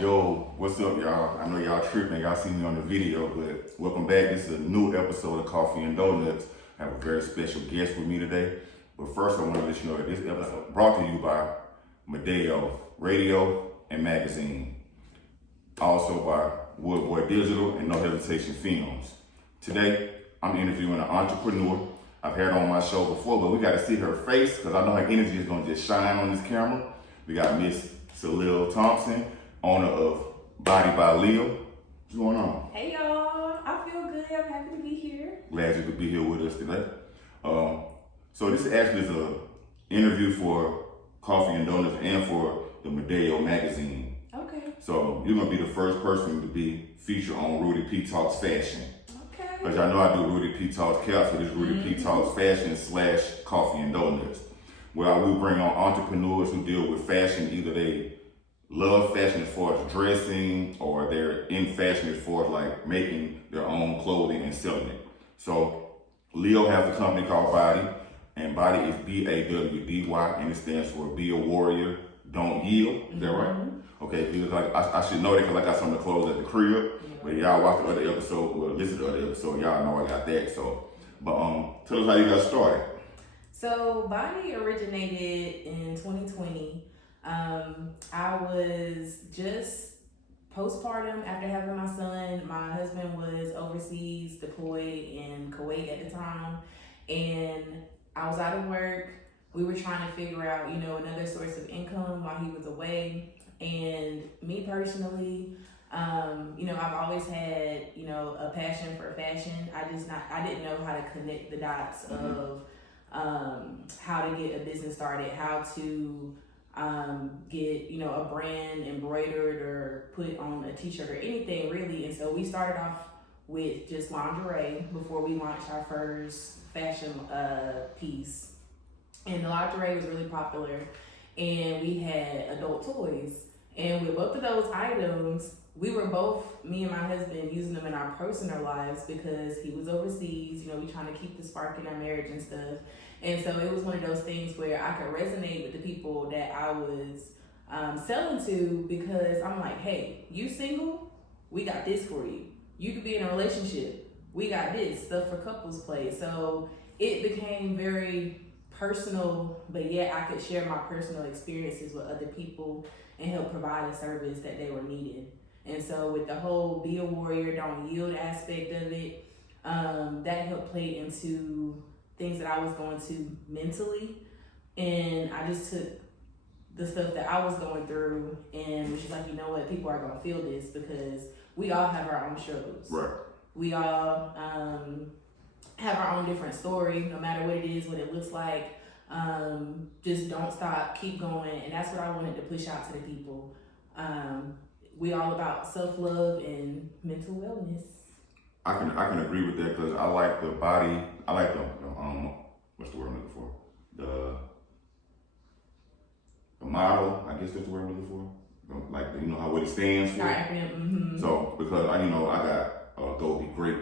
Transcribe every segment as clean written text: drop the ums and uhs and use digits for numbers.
Yo, what's up, y'all? I know y'all tripping, y'all see me on the video, but welcome back. This is a new episode of Coffee and Donuts. I have a very special guest with me today. But first, I want to let you know that this episode brought to you by Medeo Radio and Magazine. Also by Woodboy Digital and No Hesitation Films. Today, I'm interviewing an entrepreneur. I've had her on my show before, but we got to see her face because I know her energy is going to just shine on this camera. We got Miss So'leil Thompson, owner of Body by Leo. What's going on? Hey y'all, I feel good. I'm happy to be here. Glad you could be here with us today. So this actually is an interview for Coffee and Donuts and for the Medeo magazine. Okay. So you're gonna be the first person to be featured on Rudy P Talks Fashion. Okay. Because y'all know I do Rudy P Talks Caps, so this Rudy P Talks Fashion / Coffee and Donuts, where I will bring on entrepreneurs who deal with fashion. Either they love fashion as far as dressing, or they're in fashion as far as like making their own clothing and selling it. So Leo has a company called Body, and Body is BAWDY, and it stands for Be a Warrior, Don't Yield. Is that right? Okay, because like I should know that because I got some of the clothes at the crib. But y'all watch the other episode, or listen to the other episode, y'all know I got that. So, but tell us how you got started. So Body originated in 2020. I was just postpartum after having my son. My husband was overseas, deployed in Kuwait at the time, and I was out of work. We were trying to figure out, another source of income while he was away. And me personally, I've always had, a passion for fashion. I didn't know how to connect the dots of how to get a business started, how to get, a brand embroidered or put on a t-shirt or anything really. And so we started off with just lingerie before we launched our first fashion piece. And the lingerie was really popular, and we had adult toys. And with both of those items, we were both, me and my husband, using them in our personal lives because he was overseas. We trying to keep the spark in our marriage and stuff. And so it was one of those things where I could resonate with the people that I was selling to, because I'm like, hey, you single? We got this for you. You could be in a relationship. We got this stuff for couples play. So it became very personal, but yet I could share my personal experiences with other people and help provide a service that they were needing. And so with the whole Be a Warrior, Don't Yield aspect of it, that helped play into things that I was going to mentally. And I just took the stuff that I was going through and was just like, you know what, people are going to feel this because we all have our own struggles. Right. We all have our own different story, no matter what it is, what it looks like. Just don't stop, keep going. And that's what I wanted to push out to the people. We all about self-love and mental wellness. I can agree with that because I like the body. I like the what's the word I'm looking for? The model. I guess that's the word I'm looking for. Like how what it stands for. So because I got Go Be Great.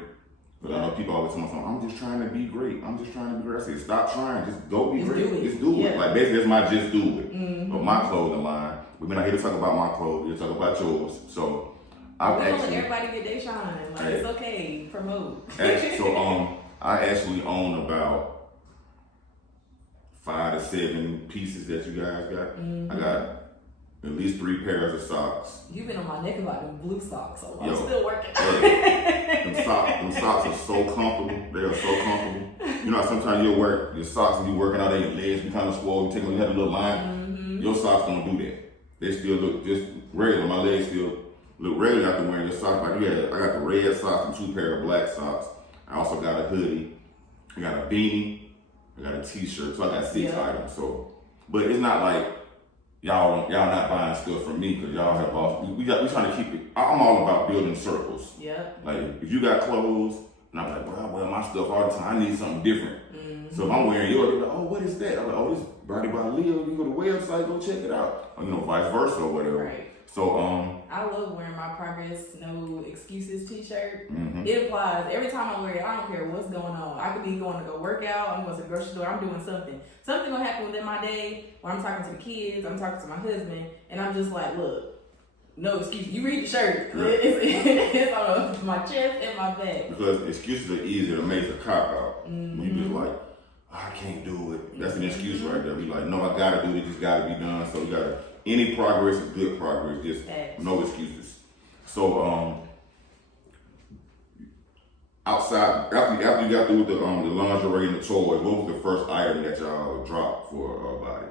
But I know people always tell me, I'm just trying to be great. I'm just trying to be great. I say, stop trying. Just go be great. Just do it. Like basically, that's my just do it. But my clothing line. We're not here to talk about my clothes. We're here to talk about yours. So I've actually. Everybody get their shine. Like it's okay. Promote. I actually own about 5 to 7 pieces that you guys got. I got at least 3 pairs of socks. You've been on my neck about them blue socks, so I'm still working. Them socks are so comfortable. They are so comfortable. Sometimes you'll wear your socks and you working out and your legs be kind of swollen. You have a little line. Your socks don't do that. They still look just regular. My legs still look regular after wearing your socks. Like I got the red socks and 2 pairs of black socks. I also got a hoodie. I got a beanie. I got a t-shirt. So I got 6 items. So, but it's not like y'all not buying stuff from me because y'all have all we trying to keep it. I'm all about building circles. Yeah. Like if you got clothes, and I'm like, well, I wear my stuff all the time. I need something different. So if I'm wearing yours, they're like, oh, what is that? I'm like, oh, this Body by Leo. You go to the website, go check it out. Or, vice versa or whatever. Right. So I love wearing my Progress No Excuses t-shirt. It applies every time I wear it. I don't care what's going on. I could be going to go work out, I'm going to the grocery store, I'm doing something. Something gonna happen within my day where I'm talking to the kids, I'm talking to my husband, and I'm just like, look, no excuse. You read the shirt. It's on my chest and my back. Because excuses are easy to make a cop out. Mm-hmm. You just like, I can't do it. That's an excuse right there. Be like, no, I gotta do it. This gotta be done. So you gotta. Any progress is good progress. Just no excuses. So outside after you got through with the lingerie and the toys, what was the first item that y'all dropped for Body?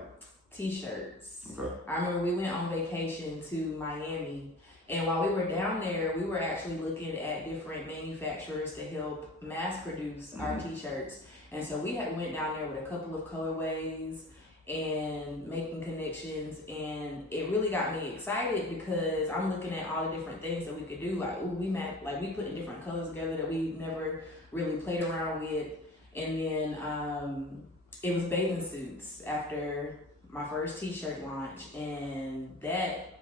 T-shirts. Okay. I remember we went on vacation to Miami, and while we were down there, we were actually looking at different manufacturers to help mass produce our T-shirts. And so we went down there with a couple of colorways and making connections, and it really got me excited because I'm looking at all the different things that we could do. Like, we put in different colors together that we never really played around with. And then it was bathing suits after my first T-shirt launch, and that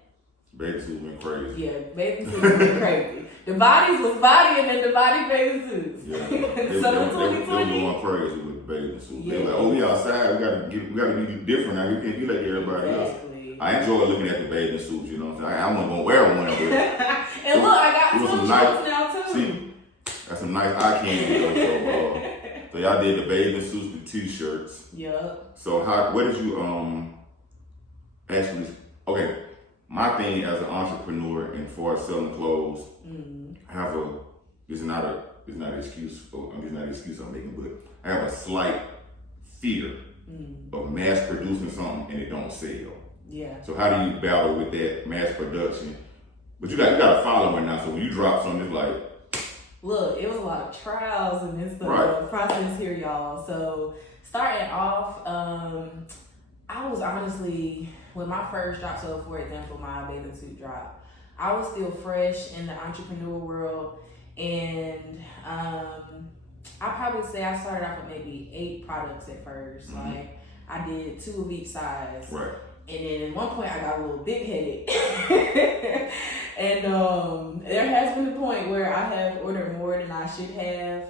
bathing suits went crazy. Yeah, bathing suits went crazy. The bodies was bodying and the body bathing suits. Yeah, so in 2020, they were going crazy with bathing suits. Yeah. They were like, oh, we outside. We gotta be different now. We can't be like everybody else. I enjoy looking at the bathing suits. You know what I'm saying? I wasn't gonna wear one of them. And look, I got swim shorts now too. See, that's some nice eye candy. So y'all did the bathing suits, the T-shirts. Yup. So what did you actually? Okay, my thing as an entrepreneur and for selling clothes, it's not an excuse. It's not an excuse I'm making, but I have a slight fear of mass producing something and it don't sell. Yeah. So how do you battle with that mass production? But you got a following now, so when you drop something, it's like. Look, it was a lot of trials in this process here, y'all. So starting off, I was honestly, when my first drop, so for example, my bathing suit drop, I was still fresh in the entrepreneur world, and I probably say I started off with maybe 8 products at first. Like I did 2 of each size. Right. And then at one point I got a little big headed. And there has been a point where I have ordered more than I should have.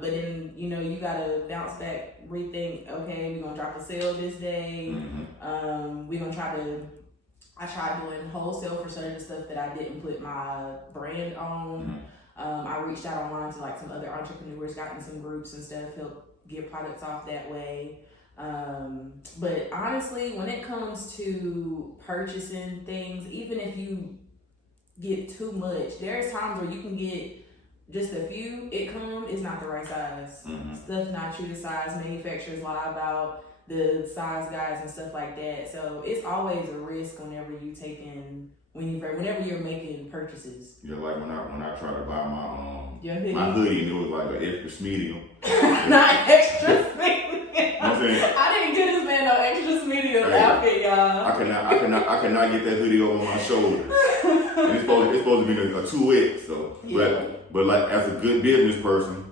But then, you gotta bounce back, rethink, okay, we're gonna drop a sale this day. We're gonna I tried doing wholesale for certain stuff that I didn't put my brand on. I reached out online to like some other entrepreneurs, got in some groups and stuff, helped get products off that way. But honestly, when it comes to purchasing things, even if you get too much, there's times where you can get just a few, it's not the right size. Stuff not true to size, manufacturers lie about the size guides and stuff like that. So it's always a risk whenever whenever you're making purchases. Yeah, like when I tried to buy my hoodie and it was like an extra medium. Not extra medium. I'm saying, I didn't get this man no extra medium outfit, y'all. I cannot get that hoodie over my shoulder. And it's supposed to be a 2X. So, but like as a good business person,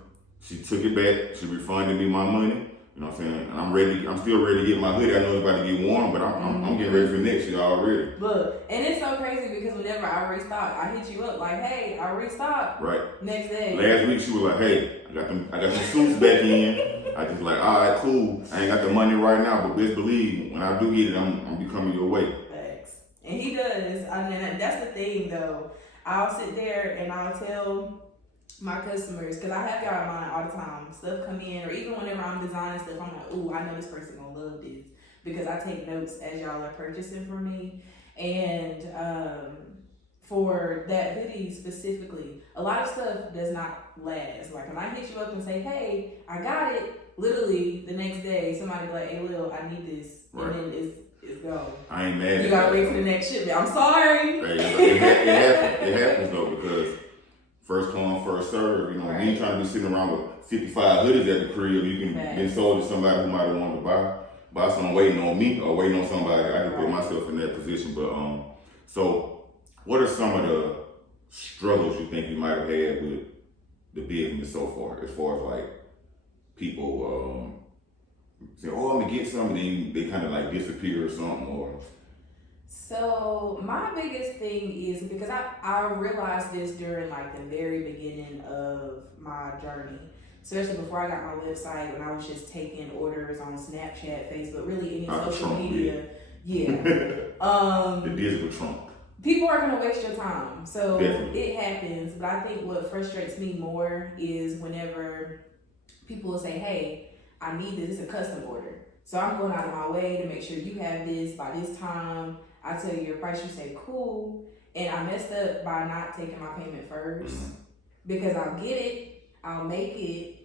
she took it back. She refunded me my money. You know what I'm saying? And I'm still ready to get my hoodie. I know it's about to get warm, but I'm getting ready for next year already. Look, and it's so crazy because whenever I restock, I hit you up like, hey, I restocked. Right. Next day. Last week she was like, hey, I got them suits back in. I just like, all right, cool. I ain't got the money right now, but best believe when I do get it, I'm be coming your way. Thanks. And he does. I mean, that's the thing though. I'll sit there and I'll tell my customers, because I have y'all in mind all the time. Stuff come in, or even whenever I'm designing stuff, I'm like, ooh, I know this person gonna love this, because I take notes as y'all are purchasing from me. And for that hoodie specifically, a lot of stuff does not last. Like when I hit you up and say, hey, I got it, literally the next day somebody be like, hey Lil, I need this. Right. And then it's gone. I ain't mad. You gotta wait for the next shipment. I'm sorry. Hey, it happens though, because first come, first serve. You know, you ain't trying to be sitting around with 55 hoodies at the crib. You can get sold to somebody who might have wanted to buy something waiting on me or waiting on somebody. I can put myself in that position. But so what are some of the struggles you think you might have had with the business so far, as like people say, oh, I'm gonna get something, and then they kind of like disappear or something, or. So my biggest thing is, because I realized this during like the very beginning of my journey, especially before I got my website, when I was just taking orders on Snapchat, Facebook, really any social media. Yeah. The digital trunk. people are gonna waste your time. So Definitely. it happens. But I think what frustrates me more is whenever people will say, "Hey, I need this. It's a custom order. So I'm going out of my way to make sure you have this by this time. I tell you your price. You say cool." And I messed up by not taking my payment first because I'll get it, I'll make it,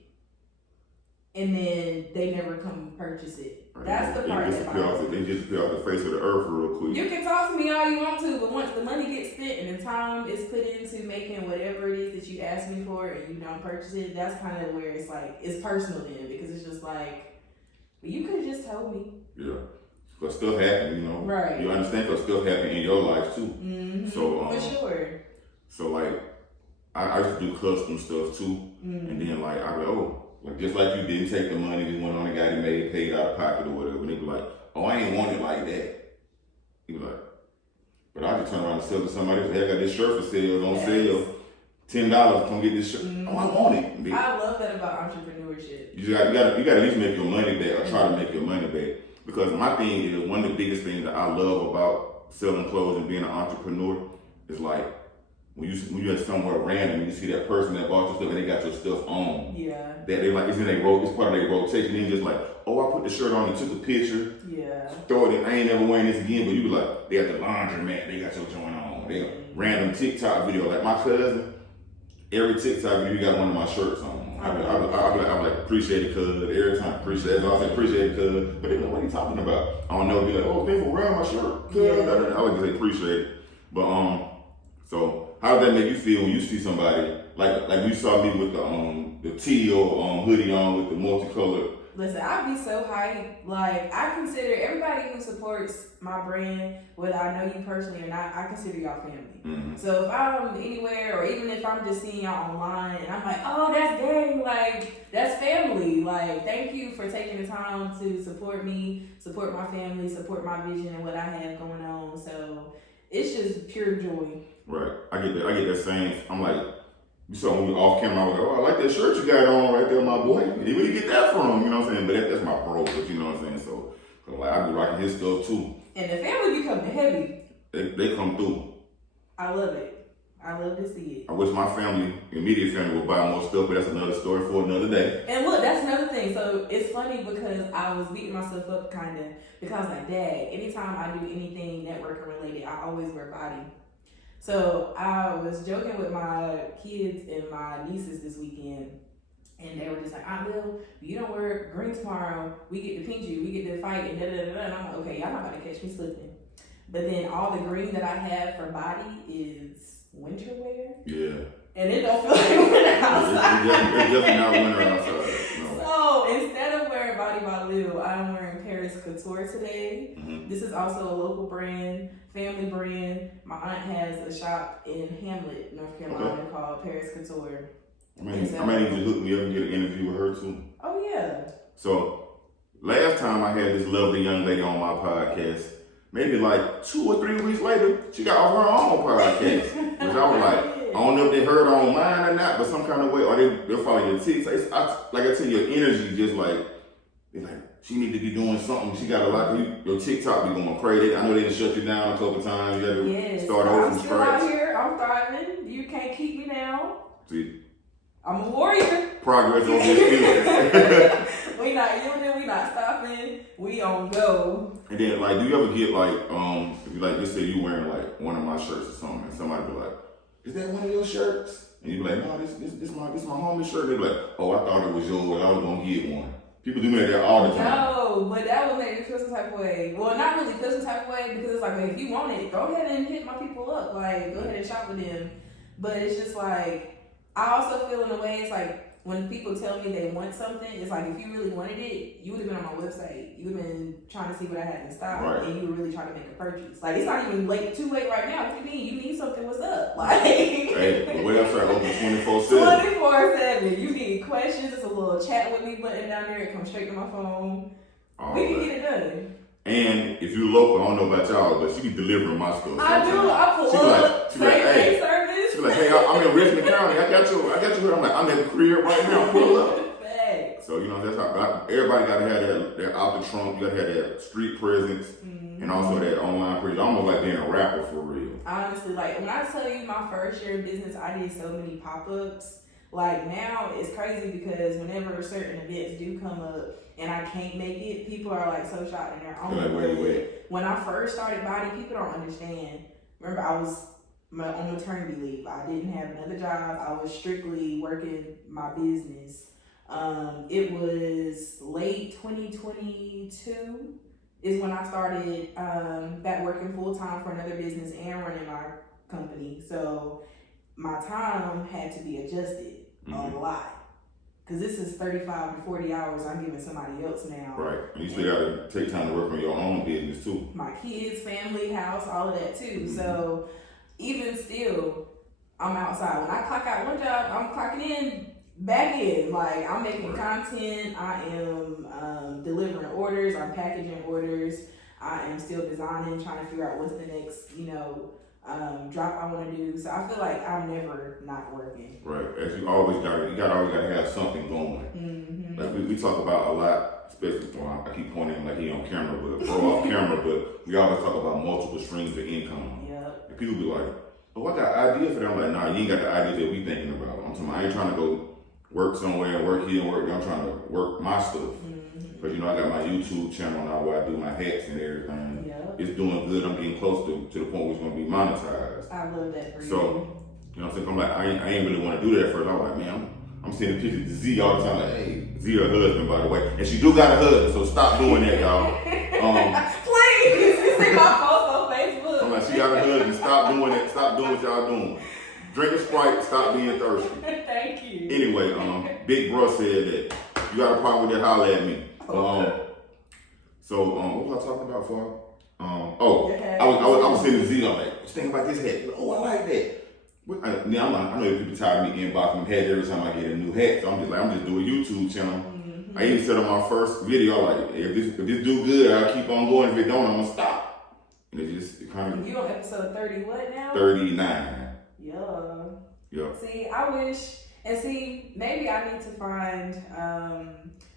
and then they never come purchase it. Right. That's the part that bothers me. They just appear off the face of the earth real quick. You can talk to me all you want to, but once the money gets spent and the time is put into making whatever it is that you asked me for and you don't purchase it, that's kind of where it's like, it's personal then, because it's just like, well, you could have just told me. Yeah. Because stuff happens, you know. Right. You understand because stuff happens in your life too. Mm-hmm. So, for sure. So like, I used to do custom stuff too. And then like, I'd be like, oh, like just like you didn't take the money, just went on and got it made, paid out of pocket or whatever. And they'd be like, oh, I ain't want it like that. He'd be like, but I just turn around and sell to somebody else. Hey, I got this shirt for sale, on sale. $10, come get this shirt. Oh, I want it. I love that about entrepreneurship. You got to at least make your money back or try to make your money back. Because my thing is, one of the biggest things that I love about selling clothes and being an entrepreneur is like, when you at somewhere random, you see that person that bought your stuff and they got your stuff on. Yeah. That they like, it's part of their rotation. Then just like, oh, I put the shirt on and took a picture. Yeah. Throw it in. I ain't never wearing this again. But you be like, they got the laundromat. They got your joint on. They got random TikTok video. Like my cousin, every TikTok video, you got one of my shirts on. I be like, appreciate it, cuz. Every time, appreciate it. I say, appreciate it, cuz. But they know what he talking about. I don't know. Be like, oh, people wearing my shirt. Yeah. I would just say, appreciate it. But, so how does that make you feel when you see somebody, like you saw me with the teal hoodie on with the multicolored? Listen, I'd be so hyped. Like, I consider everybody who supports my brand, whether I know you personally or not, I consider y'all family. Mm-hmm. So if I'm anywhere, or even if I'm just seeing y'all online, and I'm like, oh, that's dang, like, that's family. Like, thank you for taking the time to support me, support my family, support my vision and what I have going on. So it's just pure joy. Right. I get that same, I'm like, you saw when we off camera, I was like, oh, I like that shirt you got on right there, my boy. Where you get that from? You know what I'm saying? But that's my bro, but you know what I'm saying? So, like, I be rocking his stuff too. And the family be coming heavy. They come through. I love it. I love to see it. I wish my family, immediate family, would buy more stuff, but that's another story for another day. And look, that's another thing. So it's funny because I was beating myself up kind of because I was like, Dad, anytime I do anything networking related, I always wear body. So I was joking with my kids and my nieces this weekend, and they were just like, Aunt Lil, you don't wear green tomorrow, we get to pinch you, we get to fight, and da-da-da-da. And I'm like, okay, y'all not about to catch me slipping. But then all the green that I have for body is winter wear. Yeah. And it don't feel like winter outside. It's definitely not winter outside. No. So instead of wearing Body by Lil, I'm wearing Paris Couture today. Mm-hmm. This is also a local brand, family brand. My aunt has a shop in Hamlet, North Carolina called Paris Couture. I might need you to hook me up and get an interview with her too. Oh yeah. So last time I had this lovely young lady on my podcast, maybe like 2 or 3 weeks later, she got off her own podcast. Which I was like, I don't know if they heard on mine or not, but some kind of way, or they'll follow your tics. Like I tell you, your energy just like, they're like, she need to be doing something. She got a lot of your TikTok be going crazy. I know they done shut you down a couple times. You got to start over from scratch. I'm still out here. I'm thriving. You can't keep me down. See, I'm a warrior. Progress over this We not yielding. We not stopping. We on go. And then, like, do you ever get like, if you like, let's say you wearing like one of my shirts or something, and somebody be like, is that one of your shirts? And you be like, no, this my homie shirt. They be like, oh, I thought it was yours. I was gonna get one. People do me that all the time. No, but that would make me feel some type of way. Well, not really feel some type of way because it's like, if you want it, go ahead and hit my people up. Like, go ahead and shop with them. But it's just like, I also feel in a way, it's like, when people tell me they want something, it's like, if you really wanted it, you would have been on my website. You would have been trying to see what I had in stock, right, and you were really trying to make a purchase. Like, it's not even too late right now. What do you mean? You need something, what's up? Like, hey, the website open 24/7. 24/7. You need questions, it's a little chat with me button down there. It comes straight to my phone. We can get it done. And if you're local, I don't know about y'all, but she be delivering my stuff. I do. I pull up. Same day service. She's like, hey, I'm in Richmond County. I got you. I'm like, I'm at the crib right now. Pull up. Facts. So, you know, that's how everybody got to have that out the trunk. You got to have that street presence and also that online presence. Almost like being a rapper for real. Honestly, like when I tell you my first year in business, I did so many pop-ups. Like now it's crazy because whenever certain events do come up and I can't make it, people are like so shocked and they're on wait. When I first started Body, people don't understand. Remember, I was on maternity leave. I didn't have another job. I was strictly working my business. It was late 2022 is when I started back working full time for another business and running my company. So my time had to be adjusted a lot. Because this is 35 to 40 hours I'm giving somebody else now. Right. And you still got to take time to work on your own business too. My kids, family, house, all of that too. So even still, I'm outside. When I clock out one job, I'm clocking in back in. Like I'm making content. I am delivering orders. I'm packaging orders. I am still designing, trying to figure out what's the next, drop I want to do. So I feel like I'm never not working. Right. As you always gotta have something going. Like we talk about a lot, especially when I keep pointing like he on camera, but off camera, but we always talk about multiple streams of income. Yep. And people be like, oh, I got an idea for that. I'm like, nah, you ain't got the idea that we thinking about. I'm talking about, I ain't trying to go work somewhere, work here, work there. I'm trying to work my stuff. Because, I got my YouTube channel now where I do my hats and everything. Yep. It's doing good. I'm getting close to the point where it's going to be monetized. I love that for you. So, what I'm saying? I'm like, I ain't really want to do that first. I'm like, man, I'm sending pictures to Z all the time. Like, hey, Z her husband, by the way. And she do got a husband, so stop doing that, y'all. Please, you see my post on Facebook. I'm like, she got a husband. Stop doing it. Stop doing what y'all doing. Drink a Sprite. Stop being thirsty. Thank you. Anyway, Big Bro said that you got a problem with that, holler at me. So what was I talking about for? I was sending Z. I'm like, just think about this hat. Like, oh, I like that. I know people tired of me inboxing hats every time I get a new hat. So I'm just doing a YouTube channel. I even said on my first video, like, if this do good, I'll keep on going. If it don't, I'm gonna stop. And it kind of. You on episode 30 what now? 39. Yeah. See, I wish, and see, maybe I need to find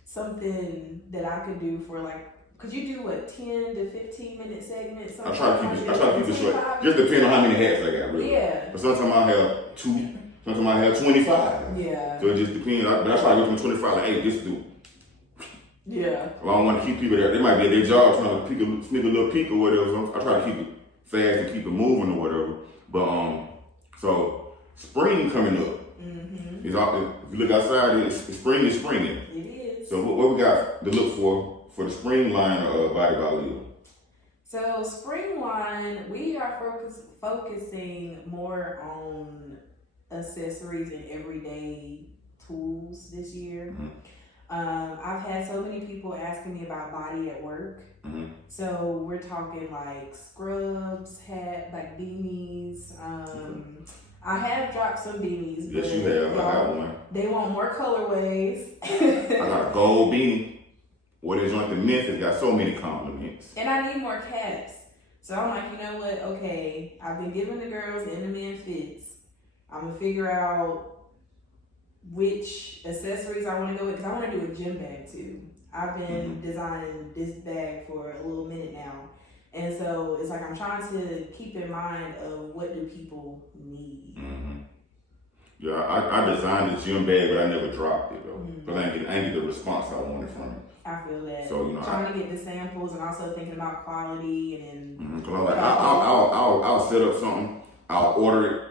something that I could do for like. Could you do what 10 to 15 minute segments? I try to keep it short. Just depending on how many hats I got, really. Yeah. But sometimes I have 2. Sometimes I have 25. Yeah. So it just depends. But I try to go from 25 like, hey, this do. Yeah. Well, I don't want to keep people there. They might be at their job trying to sneak a little peek or whatever. So I try to keep it fast and keep it moving or whatever. But so spring coming up. If you look outside, spring is springing. It is. So what we got to look for the spring line of Body by Leo? So spring line, we are focusing more on accessories and everyday tools this year. I've had so many people asking me about body at work. So we're talking like scrubs, hat, like beanies. I have dropped some beanies. Yes, you have. I got one. They want more colorways. I got a gold beanie. What they joint the Memphis got so many compliments. And I need more caps. So I'm like, you know what? Okay, I've been giving the girls and the men fits. I'm gonna figure out which accessories I want to go with because I want to do a gym bag too. I've been designing this bag for a little minute now. And so it's like I'm trying to keep in mind of what do people need. Yeah, I designed the gym bag, but I never dropped it though. Because I didn't get the response I wanted from it. I feel that. So, trying to get the samples and also thinking about quality and Cause I'm like, I'll set up something, I'll order it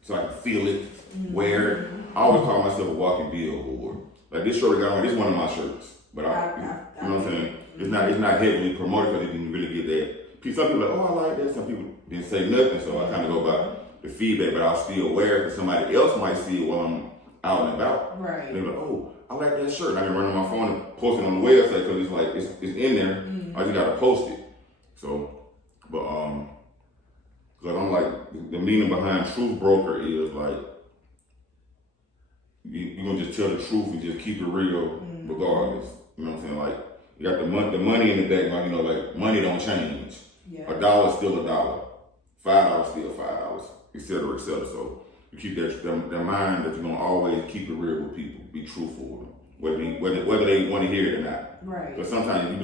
so I can feel it, wear it. I always call myself a walking billboard. Like this shirt I got on, this is one of my shirts. But you know what I'm saying? It's not heavily promoted because it didn't really get that. Some people are like, oh, I like that. Some people didn't say nothing, so I kind of go by the feedback, but I'll still wear it because somebody else might see it while I'm out and about. Right. And they're like, oh, I like that shirt. And I can run on my phone and post it on the website because it's like, it's in there. I just got to post it. So, but, like I'm like, the meaning behind Truth Broker is like, you're going to just tell the truth and just keep it real regardless. You know what I'm saying? Like, you got the money in the background, like money don't change. Yeah. $1 still $1. $5 still $5, et cetera, et cetera. So you keep that mind that you're going to always keep it real with people. Be truthful with them. whether they want to hear it or not. Right. But sometimes you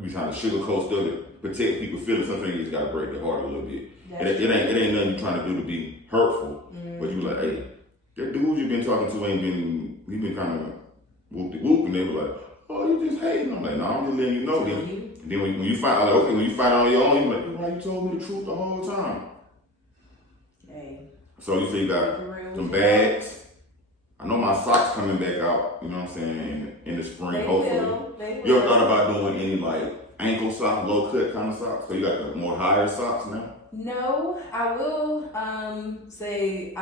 be trying to sugarcoat stuff to protect people's feelings. Sometimes you just gotta break their heart a little bit. It ain't nothing you trying to do to be hurtful. But you like, hey, that dude you been talking to he been kind of whoop de whoop, and they were like, oh, you just hating. I'm like, no, I'm just letting you know. Then when you find out, when you find out on your own, you're like, why you told me the truth the whole time? Hey. So you say you got some bags. I know my socks coming back out, you know what I'm saying, in the spring, hopefully. You ever thought about doing any like ankle socks, low cut kind of socks? So you got the more higher socks now? No, I will say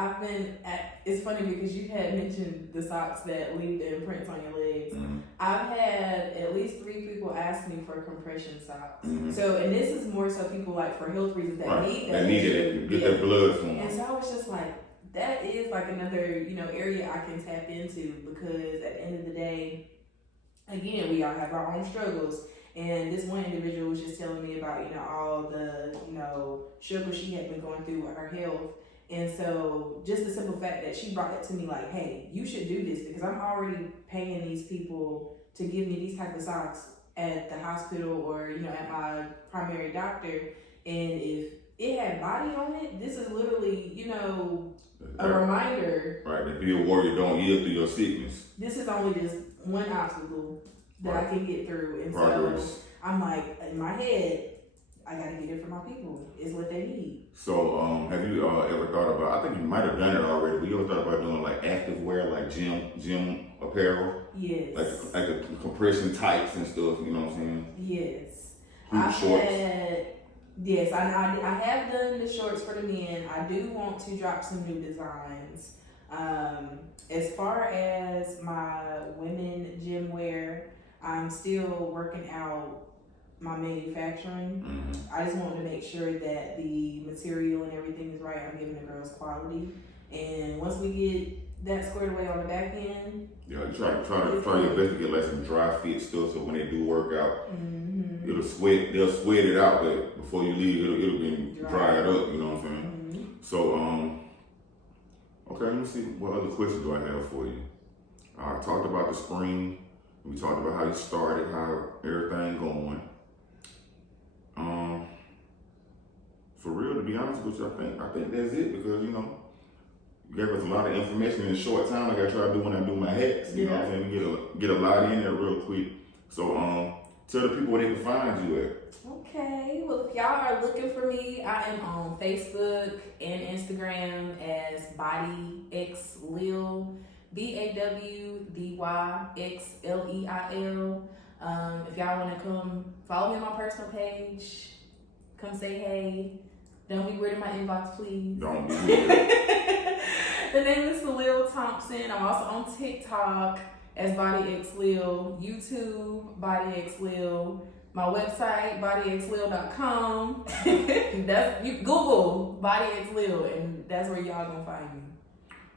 it's funny because you had mentioned the socks that leave the imprints on your legs. Mm-hmm. I've had at least 3 people ask me for compression socks. Mm-hmm. So, and this is more so people like for health reasons that need that. They need it, get their blood flowing. And so I was just like, that is like another, area I can tap into, because at the end of the day, again, we all have our own struggles. And this one individual was just telling me about, all the, struggle she had been going through with her health. And so just the simple fact that she brought it to me like, hey, you should do this, because I'm already paying these people to give me these type of socks at the hospital or, at my primary doctor. And if it had body on it, this is literally, a reminder. Right, to be a warrior, don't yield to your sickness. This is only just one obstacle that I can get through. And Progress. so I'm like, in my head, I gotta get it for my people. It's what they need. So, have you ever thought about, I think you might have done it already, but you ever thought about doing like active wear, like gym apparel? Yes. Like the compression tights and stuff, you know what I'm saying? Yes. Hoop shorts. Yes, I have done the shorts for the men. I do want to drop some new designs. As far as my women gym wear, I'm still working out my manufacturing. Mm-hmm. I just wanted to make sure that the material and everything is right. I'm giving the girls quality. And once we get that squared away on the back end, yeah, try your best to get like some dry fit stuff, so when they do work out, they'll sweat it out, but before you leave, it'll be dried up, you know what I'm saying? Mm-hmm. So, okay, let me see, what other questions do I have for you? I talked about the spring. We talked about how you started, how everything going. For real, to be honest with you, I think that's it, because you gave us a lot of information in a short time, like I try to do when I do my hats. You know what I'm saying? We get a lot in there real quick. So tell the people where they can find you at. Okay, well, if y'all are looking for me, I am on Facebook and Instagram as BodyXLeil, BAWDYXLEIL. If y'all want to come follow me on my personal page, come say hey. Don't be weird in my inbox, please. Don't be weird. The name is So'leil Thompson. I'm also on TikTok as BodyXLeil, YouTube BodyXLeil, my website bodyxleil.com. That's you Google BodyXLeil, and that's where y'all gonna find me.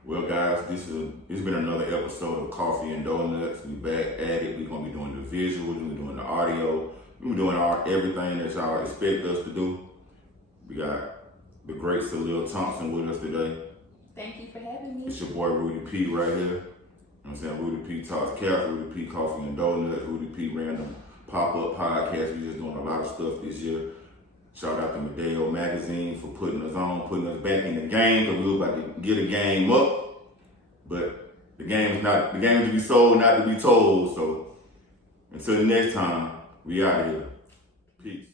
Well, guys, it's been another episode of Coffee and Donuts. We back at it. We're gonna be doing the visuals, we're doing the audio, we're doing everything that y'all expect us to do. We got the great So'leil Thompson with us today. Thank you for having me. It's your boy Rudy P right here. You know what I'm saying? Rudy P Talks Capital, Rudy P Coffee and Donuts, Rudy P Random Pop-Up Podcast. We just doing a lot of stuff this year. Shout out to Medeo Magazine for putting us on, putting us back in the game, because we were about to get a game up. But the game is to be sold, not to be told. So until next time, we out of here. Peace.